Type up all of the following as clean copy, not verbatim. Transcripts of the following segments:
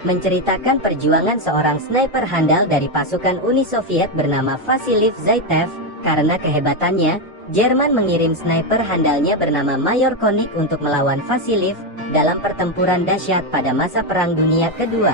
menceritakan perjuangan seorang sniper handal dari pasukan Uni Soviet bernama Vasiliev Zaitsev. Karena kehebatannya, Jerman mengirim sniper handalnya bernama Mayor Konik untuk melawan Vasiliev dalam pertempuran dahsyat pada masa Perang Dunia Kedua.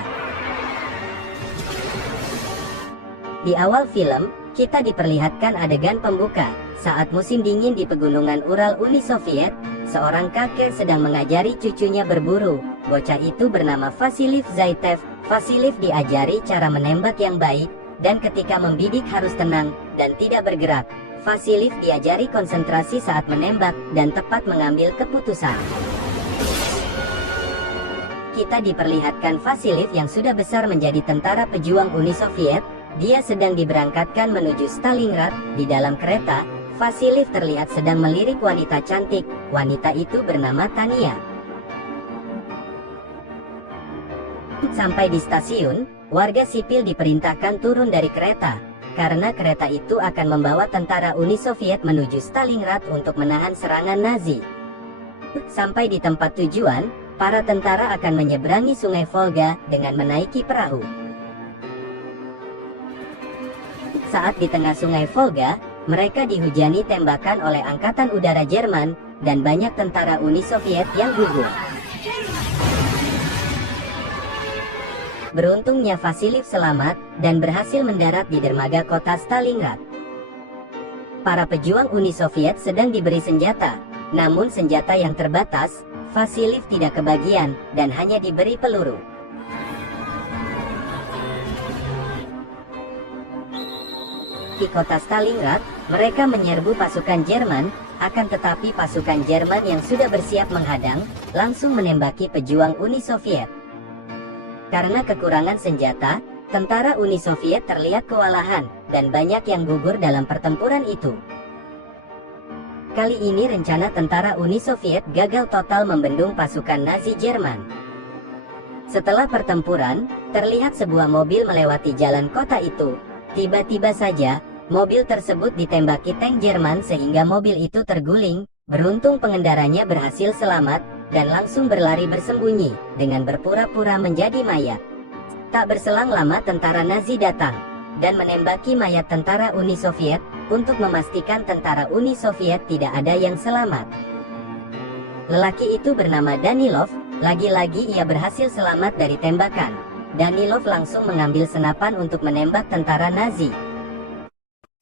Di awal film, kita diperlihatkan adegan pembuka. Saat musim dingin di pegunungan Ural Uni Soviet, seorang kakek sedang mengajari cucunya berburu. Bocah itu bernama Vasiliev Zaitsev. Vasiliev diajari cara menembak yang baik, dan ketika membidik harus tenang dan tidak bergerak. Vasiliev diajari konsentrasi saat menembak dan tepat mengambil keputusan. Kita diperlihatkan Vasiliev yang sudah besar menjadi tentara pejuang Uni Soviet. Dia sedang diberangkatkan menuju Stalingrad. Di dalam kereta, Vasiliev terlihat sedang melirik wanita cantik. Wanita itu bernama Tania. Sampai di stasiun, warga sipil diperintahkan turun dari kereta, karena kereta itu akan membawa tentara Uni Soviet menuju Stalingrad untuk menahan serangan Nazi. Sampai di tempat tujuan, para tentara akan menyeberangi sungai Volga dengan menaiki perahu. Saat di tengah sungai Volga, mereka dihujani tembakan oleh Angkatan Udara Jerman, dan banyak tentara Uni Soviet yang gugur. Beruntungnya Vasiliev selamat, dan berhasil mendarat di dermaga kota Stalingrad. Para pejuang Uni Soviet sedang diberi senjata, namun senjata yang terbatas. Vasiliev tidak kebagian, dan hanya diberi peluru. Di kota Stalingrad, mereka menyerbu pasukan Jerman, akan tetapi pasukan Jerman yang sudah bersiap menghadang, langsung menembaki pejuang Uni Soviet. Karena kekurangan senjata, tentara Uni Soviet terlihat kewalahan, dan banyak yang gugur dalam pertempuran itu. Kali ini rencana tentara Uni Soviet gagal total membendung pasukan Nazi Jerman. Setelah pertempuran, terlihat sebuah mobil melewati jalan kota itu. Tiba-tiba saja, mobil tersebut ditembaki tank Jerman sehingga mobil itu terguling. Beruntung pengendaranya berhasil selamat, dan langsung berlari bersembunyi, dengan berpura-pura menjadi mayat. Tak berselang lama tentara Nazi datang, dan menembaki mayat tentara Uni Soviet, untuk memastikan tentara Uni Soviet tidak ada yang selamat. Lelaki itu bernama Danilov. Lagi-lagi ia berhasil selamat dari tembakan. Danilov langsung mengambil senapan untuk menembak tentara Nazi.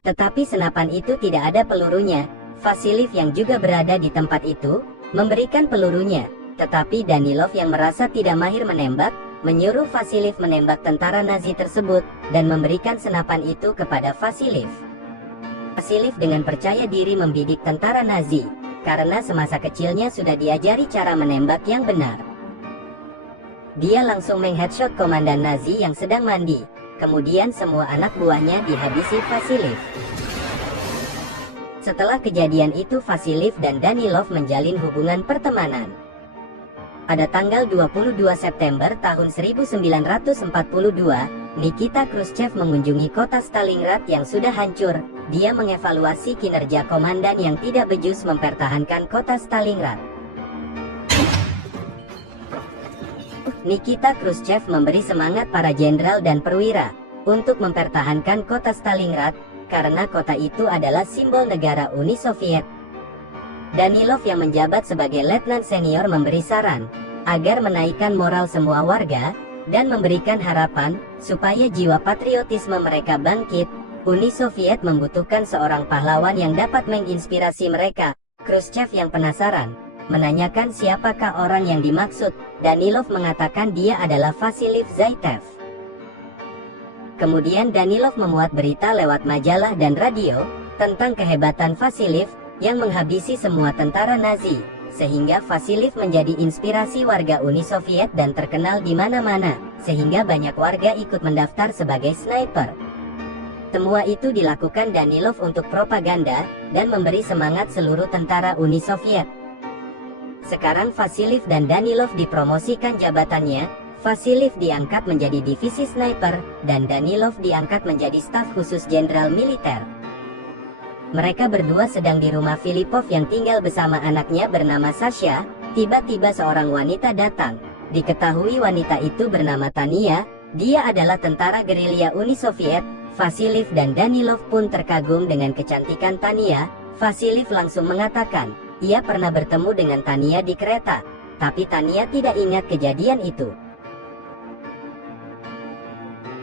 Tetapi senapan itu tidak ada pelurunya. Vasiliev yang juga berada di tempat itu, memberikan pelurunya. Tetapi Danilov yang merasa tidak mahir menembak, menyuruh Vasiliev menembak tentara Nazi tersebut, dan memberikan senapan itu kepada Vasiliev. Vasiliev dengan percaya diri membidik tentara Nazi, karena semasa kecilnya sudah diajari cara menembak yang benar. Dia langsung mengheadshot komandan Nazi yang sedang mandi. Kemudian semua anak buahnya dihabisi Vasiliev. Setelah kejadian itu Vasiliev dan Danilov menjalin hubungan pertemanan. Pada tanggal 22 September tahun 1942, Nikita Khrushchev mengunjungi kota Stalingrad yang sudah hancur. Dia mengevaluasi kinerja komandan yang tidak becus mempertahankan kota Stalingrad. Nikita Khrushchev memberi semangat para jenderal dan perwira untuk mempertahankan kota Stalingrad, karena kota itu adalah simbol negara Uni Soviet. Danilov yang menjabat sebagai letnan senior memberi saran agar menaikkan moral semua warga, dan memberikan harapan supaya jiwa patriotisme mereka bangkit. Uni Soviet membutuhkan seorang pahlawan yang dapat menginspirasi mereka. Khrushchev yang penasaran menanyakan siapakah orang yang dimaksud. Danilov mengatakan dia adalah Vasiliev Zaitsev. Kemudian Danilov memuat berita lewat majalah dan radio tentang kehebatan Vasiliev yang menghabisi semua tentara Nazi, sehingga Vasiliev menjadi inspirasi warga Uni Soviet dan terkenal di mana-mana, sehingga banyak warga ikut mendaftar sebagai sniper. Semua itu dilakukan Danilov untuk propaganda dan memberi semangat seluruh tentara Uni Soviet. Sekarang Vasiliev dan Danilov dipromosikan jabatannya. Vasiliev diangkat menjadi divisi sniper, dan Danilov diangkat menjadi staf khusus jenderal militer. Mereka berdua sedang di rumah Filipov yang tinggal bersama anaknya bernama Sasha. Tiba-tiba seorang wanita datang. Diketahui wanita itu bernama Tania, dia adalah tentara gerilya Uni Soviet. Vasiliev dan Danilov pun terkagum dengan kecantikan Tania. Vasiliev langsung mengatakan, ia pernah bertemu dengan Tania di kereta, tapi Tania tidak ingat kejadian itu.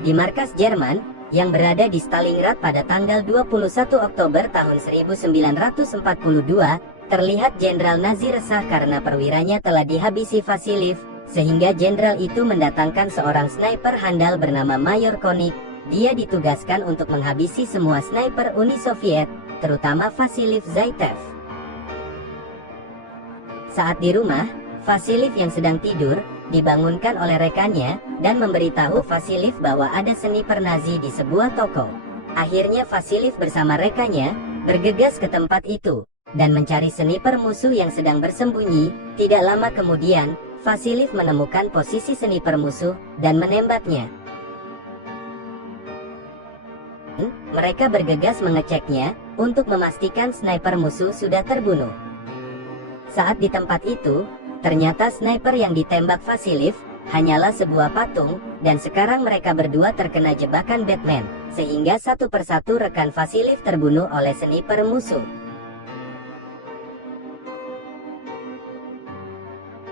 Di markas Jerman, yang berada di Stalingrad pada tanggal 21 Oktober tahun 1942, terlihat Jenderal Nazi resah karena perwiranya telah dihabisi Vasiliev, sehingga jenderal itu mendatangkan seorang sniper handal bernama Mayor Konik. Dia ditugaskan untuk menghabisi semua sniper Uni Soviet, terutama Vasiliev Zaitev. Saat di rumah, Vasiliev yang sedang tidur, dibangunkan oleh rekannya, dan memberitahu Vasiliev bahwa ada sniper Nazi di sebuah toko. Akhirnya Vasiliev bersama rekannya, bergegas ke tempat itu, dan mencari sniper musuh yang sedang bersembunyi. Tidak lama kemudian, Vasiliev menemukan posisi sniper musuh, dan menembaknya. Mereka bergegas mengeceknya, untuk memastikan sniper musuh sudah terbunuh. Saat di tempat itu, ternyata sniper yang ditembak Vasiliev, hanyalah sebuah patung, dan sekarang mereka berdua terkena jebakan Batman, sehingga satu persatu rekan Vasiliev terbunuh oleh sniper musuh.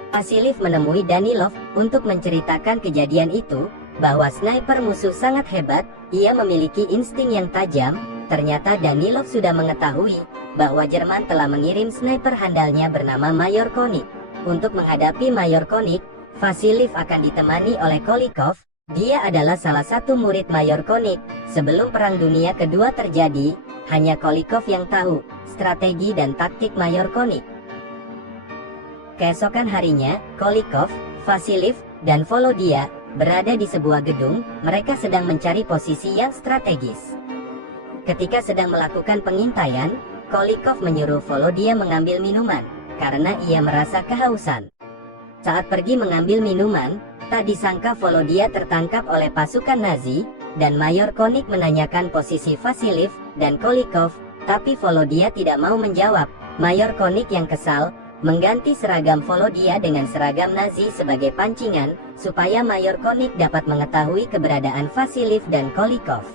Vasiliev menemui Danilov, untuk menceritakan kejadian itu, bahwa sniper musuh sangat hebat, ia memiliki insting yang tajam. Ternyata Danilov sudah mengetahui, bahwa Jerman telah mengirim sniper handalnya bernama Mayor Konik. Untuk menghadapi Mayor Konik, Vasiliev akan ditemani oleh Kolikov. Dia adalah salah satu murid Mayor Konik. Sebelum Perang Dunia Kedua terjadi, hanya Kolikov yang tahu, strategi dan taktik Mayor Konik. Keesokan harinya, Kolikov, Vasiliev, dan Volodya berada di sebuah gedung. Mereka sedang mencari posisi yang strategis. Ketika sedang melakukan pengintaian, Kolikov menyuruh Volodya mengambil minuman, karena ia merasa kehausan. Saat pergi mengambil minuman, tak disangka Volodya tertangkap oleh pasukan Nazi, dan Mayor Konik menanyakan posisi Vasiliev dan Kolikov, tapi Volodya tidak mau menjawab. Mayor Konik yang kesal, mengganti seragam Volodya dengan seragam Nazi sebagai pancingan, supaya Mayor Konik dapat mengetahui keberadaan Vasiliev dan Kolikov.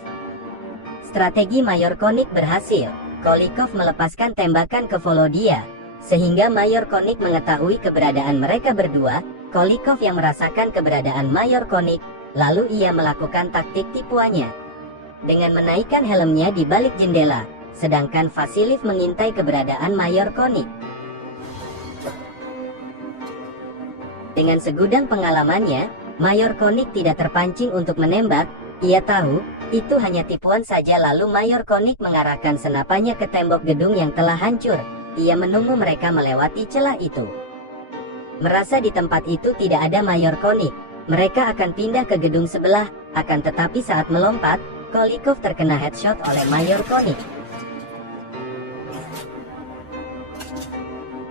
Strategi Mayor Konik berhasil. Kolikov melepaskan tembakan ke Volodya, sehingga Mayor Konik mengetahui keberadaan mereka berdua. Kolikov yang merasakan keberadaan Mayor Konik, lalu ia melakukan taktik tipuannya dengan menaikkan helmnya di balik jendela, sedangkan Vasiliev mengintai keberadaan Mayor Konik. Dengan segudang pengalamannya, Mayor Konik tidak terpancing untuk menembak. Ia tahu, itu hanya tipuan saja. Lalu Mayor Konik mengarahkan senapannya ke tembok gedung yang telah hancur. Ia menunggu mereka melewati celah itu. Merasa di tempat itu tidak ada Mayor Konik, mereka akan pindah ke gedung sebelah. Akan tetapi saat melompat, Kolikov terkena headshot oleh Mayor Konik.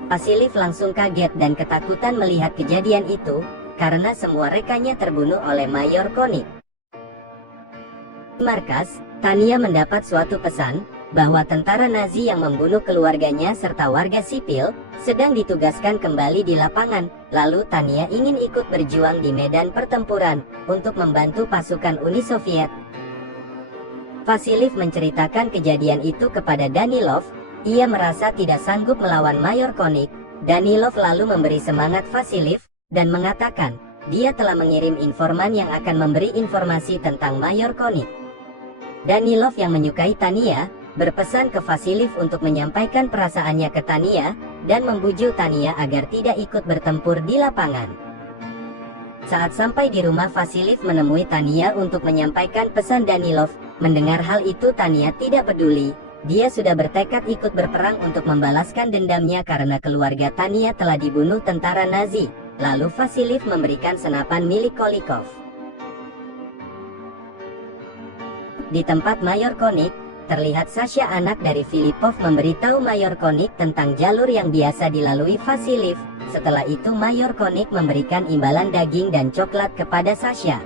Vasiliev langsung kaget dan ketakutan melihat kejadian itu, karena semua rekannya terbunuh oleh Mayor Konik. Di markas, Tania mendapat suatu pesan, bahwa tentara Nazi yang membunuh keluarganya serta warga sipil, sedang ditugaskan kembali di lapangan. Lalu Tania ingin ikut berjuang di medan pertempuran, untuk membantu pasukan Uni Soviet. Vasiliev menceritakan kejadian itu kepada Danilov. Ia merasa tidak sanggup melawan Mayor Konik. Danilov lalu memberi semangat Vasiliev, dan mengatakan, dia telah mengirim informan yang akan memberi informasi tentang Mayor Konik. Danilov yang menyukai Tania, berpesan ke Vasiliev untuk menyampaikan perasaannya ke Tania, dan membujuk Tania agar tidak ikut bertempur di lapangan. Saat sampai di rumah, Vasiliev menemui Tania untuk menyampaikan pesan Danilov. Mendengar hal itu, Tania tidak peduli. Dia sudah bertekad ikut berperang untuk membalaskan dendamnya karena keluarga Tania telah dibunuh tentara Nazi. Lalu Vasiliev memberikan senapan milik Kolikov. Di tempat Mayor Konik, terlihat Sasha anak dari Filipov memberitahu Mayor Konik tentang jalur yang biasa dilalui Vasiliev. Setelah itu Mayor Konik memberikan imbalan daging dan coklat kepada Sasha.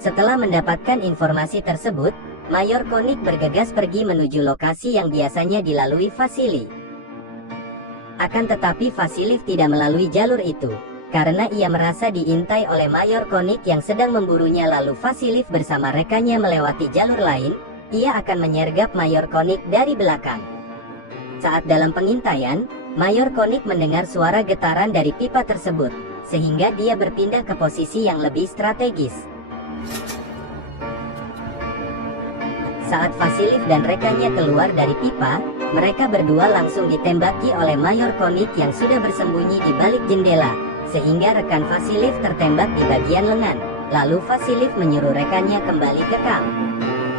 Setelah mendapatkan informasi tersebut, Mayor Konik bergegas pergi menuju lokasi yang biasanya dilalui Vasiliev. Akan tetapi Vasiliev tidak melalui jalur itu. karena ia merasa diintai oleh Mayor Konik yang sedang memburunya. Lalu Vasiliev bersama rekannya melewati jalur lain, ia akan menyergap Mayor Konik dari belakang. Saat dalam pengintaian, Mayor Konik mendengar suara getaran dari pipa tersebut, sehingga dia berpindah ke posisi yang lebih strategis. Saat Vasiliev dan rekannya keluar dari pipa, mereka berdua langsung ditembaki oleh Mayor Konik yang sudah bersembunyi di balik jendela, sehingga rekan Vasiliev tertembak di bagian lengan. Lalu Vasiliev menyuruh rekannya kembali ke kamp.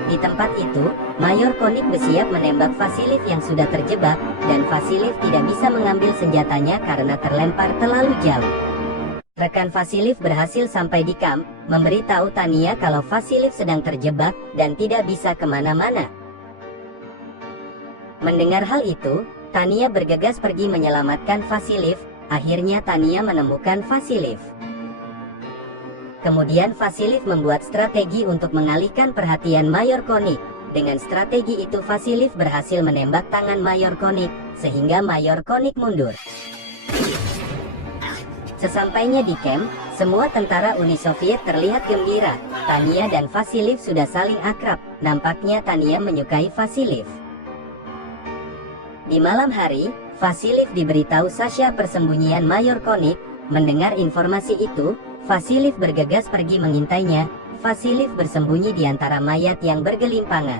Di tempat itu, Mayor Konik bersiap menembak Vasiliev yang sudah terjebak, dan Vasiliev tidak bisa mengambil senjatanya karena terlempar terlalu jauh. Rekan Vasiliev berhasil sampai di kamp, memberitahu Tanya kalau Vasiliev sedang terjebak dan tidak bisa kemana-mana. Mendengar hal itu, Tanya bergegas pergi menyelamatkan Vasiliev. Akhirnya Tanya menemukan Vasiliev. Kemudian Vasiliev membuat strategi untuk mengalihkan perhatian Mayor Konik. Dengan strategi itu Vasiliev berhasil menembak tangan Mayor Konik, sehingga Mayor Konik mundur. Sesampainya di camp, semua tentara Uni Soviet terlihat gembira. Tanya dan Vasiliev sudah saling akrab. Nampaknya Tanya menyukai Vasiliev. Di malam hari, Vasiliev diberitahu Sasha persembunyian Mayor Konik. Mendengar informasi itu, Vasiliev bergegas pergi mengintainya. Vasiliev bersembunyi di antara mayat yang bergelimpangan.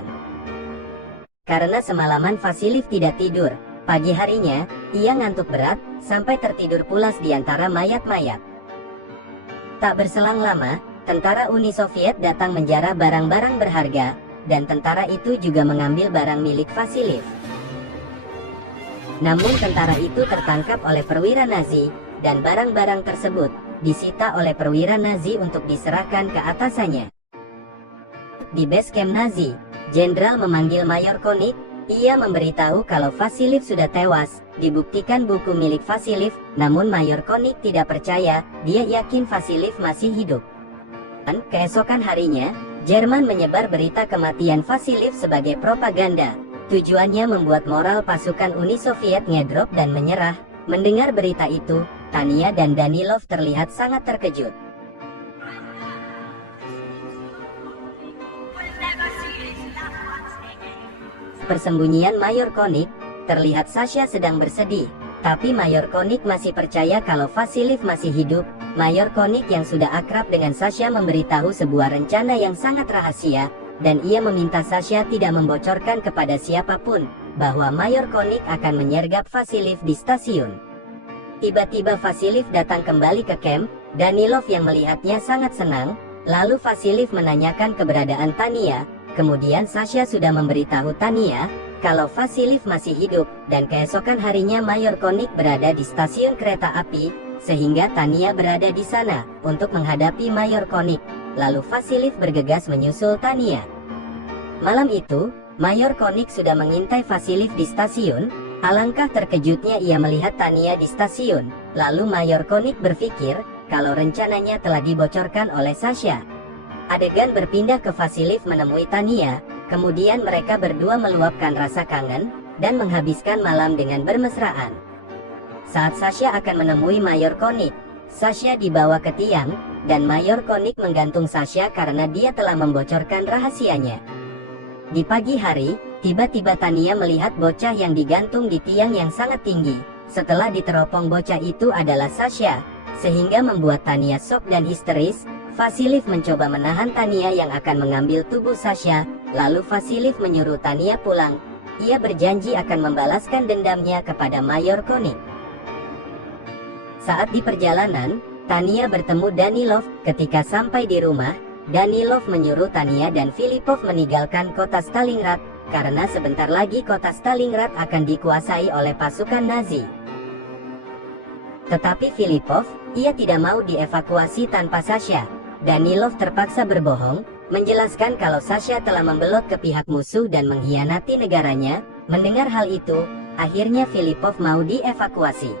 Karena semalaman Vasiliev tidak tidur, pagi harinya, ia ngantuk berat, sampai tertidur pulas di antara mayat-mayat. Tak berselang lama, tentara Uni Soviet datang menjarah barang-barang berharga, dan tentara itu juga mengambil barang milik Vasiliev. Namun tentara itu tertangkap oleh perwira Nazi, dan barang-barang tersebut disita oleh perwira Nazi untuk diserahkan ke atasannya. Di base camp Nazi, Jenderal memanggil Mayor Konik. Ia memberitahu kalau Vasiliev sudah tewas, dibuktikan buku milik Vasiliev, namun Mayor Konik tidak percaya, dia yakin Vasiliev masih hidup. Dan keesokan harinya, Jerman menyebar berita kematian Vasiliev sebagai propaganda. Tujuannya membuat moral pasukan Uni Soviet ngedrop dan menyerah. Mendengar berita itu, Tanya dan Danilov terlihat sangat terkejut. Persembunyian Mayor Konik, terlihat Sasha sedang bersedih, tapi Mayor Konik masih percaya kalau Vasiliev masih hidup. Mayor Konik yang sudah akrab dengan Sasha memberitahu sebuah rencana yang sangat rahasia, dan ia meminta Sasha tidak membocorkan kepada siapapun, bahwa Mayor Konik akan menyergap Vasiliev di stasiun. Tiba-tiba Vasiliev datang kembali ke camp. Danilov yang melihatnya sangat senang, lalu Vasiliev menanyakan keberadaan Tanya. Kemudian Sasha sudah memberitahu Tanya kalau Vasiliev masih hidup, dan keesokan harinya Mayor Konik berada di stasiun kereta api, sehingga Tanya berada di sana untuk menghadapi Mayor Konik. Lalu Vasiliev bergegas menyusul Tanya. Malam itu, Mayor Konik sudah mengintai Vasiliev di stasiun. Alangkah terkejutnya ia melihat Tanya di stasiun. Lalu Mayor Konik berpikir kalau rencananya telah dibocorkan oleh Sasha. Adegan berpindah ke Vasiliev menemui Tanya, kemudian mereka berdua meluapkan rasa kangen, dan menghabiskan malam dengan bermesraan. Saat Sasha akan menemui Mayor Konik, Sasha dibawa ke tiang, dan Mayor Konik menggantung Sasha karena dia telah membocorkan rahasianya. Di pagi hari, tiba-tiba Tanya melihat bocah yang digantung di tiang yang sangat tinggi. Setelah diteropong bocah itu adalah Sasha, sehingga membuat Tanya shock dan histeris. Vasiliev mencoba menahan Tanya yang akan mengambil tubuh Sasha, lalu Vasiliev menyuruh Tanya pulang. Ia berjanji akan membalaskan dendamnya kepada Mayor Konik. Saat di perjalanan, Tanya bertemu Danilov. Ketika sampai di rumah, Danilov menyuruh Tanya dan Filipov meninggalkan kota Stalingrad, karena sebentar lagi kota Stalingrad akan dikuasai oleh pasukan Nazi. Tetapi Filipov, ia tidak mau dievakuasi tanpa Sasha. Danilov terpaksa berbohong, menjelaskan kalau Sasha telah membelot ke pihak musuh dan mengkhianati negaranya. Mendengar hal itu, akhirnya Filipov mau dievakuasi.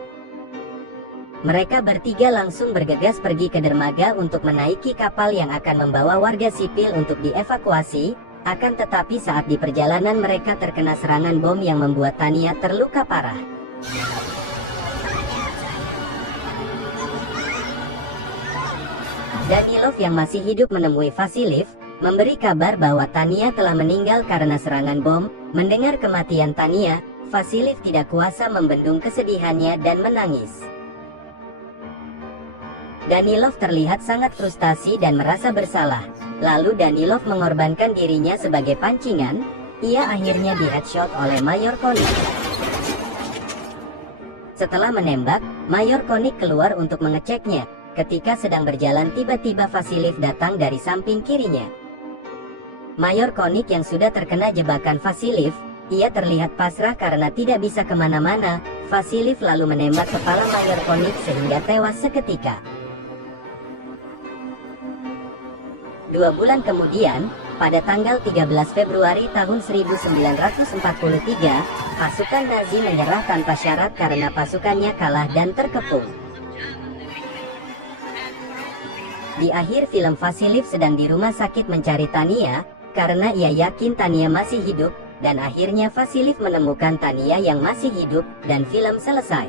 Mereka bertiga langsung bergegas pergi ke dermaga untuk menaiki kapal yang akan membawa warga sipil untuk dievakuasi. Akan tetapi saat di perjalanan mereka terkena serangan bom yang membuat Tanya terluka parah. Danilov yang masih hidup menemui Vasiliev, memberi kabar bahwa Tania telah meninggal karena serangan bom. Mendengar kematian Tania, Vasiliev tidak kuasa membendung kesedihannya dan menangis. Danilov terlihat sangat frustasi dan merasa bersalah. Lalu Danilov mengorbankan dirinya sebagai pancingan. Ia akhirnya di-headshot oleh Mayor Konik. Setelah menembak, Mayor Konik keluar untuk mengeceknya. Ketika sedang berjalan, tiba-tiba Vasiliev datang dari samping kirinya. Mayor Konik yang sudah terkena jebakan Vasiliev, ia terlihat pasrah karena tidak bisa kemana-mana. Vasiliev lalu menembak kepala Mayor Konik sehingga tewas seketika. 2 bulan kemudian, pada tanggal 13 Februari tahun 1943, pasukan Nazi menyerah tanpa syarat karena pasukannya kalah dan terkepung. Di akhir film, Vasiliev sedang di rumah sakit mencari Tania, karena ia yakin Tania masih hidup, dan akhirnya Vasiliev menemukan Tania yang masih hidup, dan film selesai.